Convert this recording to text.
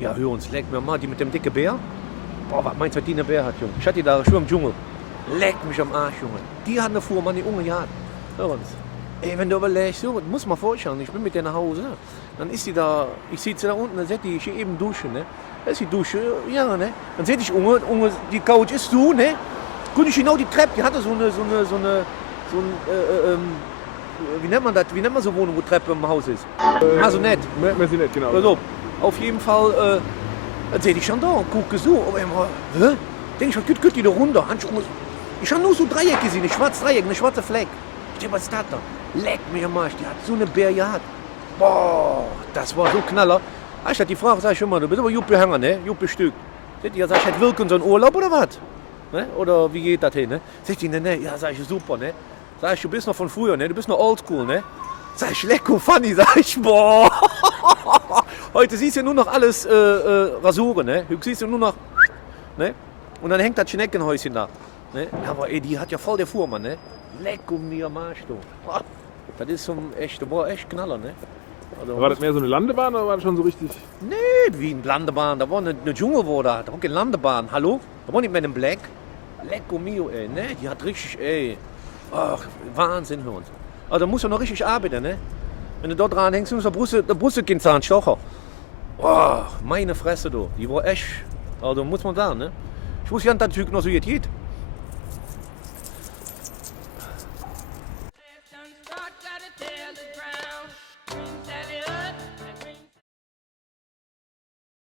Ja, hör uns, leck mir mal, die mit dem dicken Bär. Boah, was meinst du, was die eine Bär hat, Junge? Ich hatte die da schon im Dschungel. Leck mich am Arsch, Junge. Die hat eine Fuhrmann, die Unge Jahre. Hör uns. Ey, wenn du überlegst, so, muss man vorstellen, ich bin mit der nach Hause. Dann ist die da, ich sehe sie da unten, dann sehe ich hier eben duschen, ne? Da ist die Dusche, ja, ne? Dann sehe ich Unge, die Couch ist zu, ne? Guck ich genau die Treppe, die hatte wie nennt man das? Wie nennt man so eine Wohnung, wo Treppe im Haus ist? Maisonette. Maisonette, genau. Also, auf jeden Fall, dann sehe ich schon da und gucke so. Aber immer, hä? Denk ich, was geht die da runter? Ich habe nur so Dreiecke gesehen, ein schwarzes Dreieck, eine schwarze Fleck. Ich denke, was ist das da? Leck mich am Arsch, die hat so eine Bär gehabt. Boah, das war so Knaller. Ich hatte die Frage, sag ich schon mal, du bist aber gut behangen, ne? Gut bestückt. Sagt die, ja, sag ich, hat Wilken so einen Urlaub oder was? Ne? Oder wie geht das hin, ne? Sagt die, ne, ja, sag ich, super, ne? Sag ich, du bist noch von früher, ne? Du bist noch oldschool, ne? Sag ich, lecko funny, sag ich, boah. Heute siehst du nur noch alles Rasuren, ne? Du siehst du nur noch, ne? Und dann hängt das Schneckenhäuschen da. Ne? Aber ey, die hat ja voll der Fuhrmann, ne? Lecko mir am Arsch, du. Das ist so echt, boah, echt Knaller, ne? Also, War das mehr so eine Landebahn oder war das schon so richtig? Nee, wie eine Landebahn, da war eine Dschungel, wo da war keine Landebahn, hallo? Da war nicht mehr ein Black. Lecko mio, ey, ne? Die hat richtig, ey. Ach, Wahnsinn, hör uns. Also da musst du noch richtig arbeiten, ne? Wenn du dort dran hängst, musst du der Brust kein Zahnstocher. Oh, meine Fresse, du. Die war echt, also muss man sagen, ne? Ich wusste ja, dass der Typ noch so geht.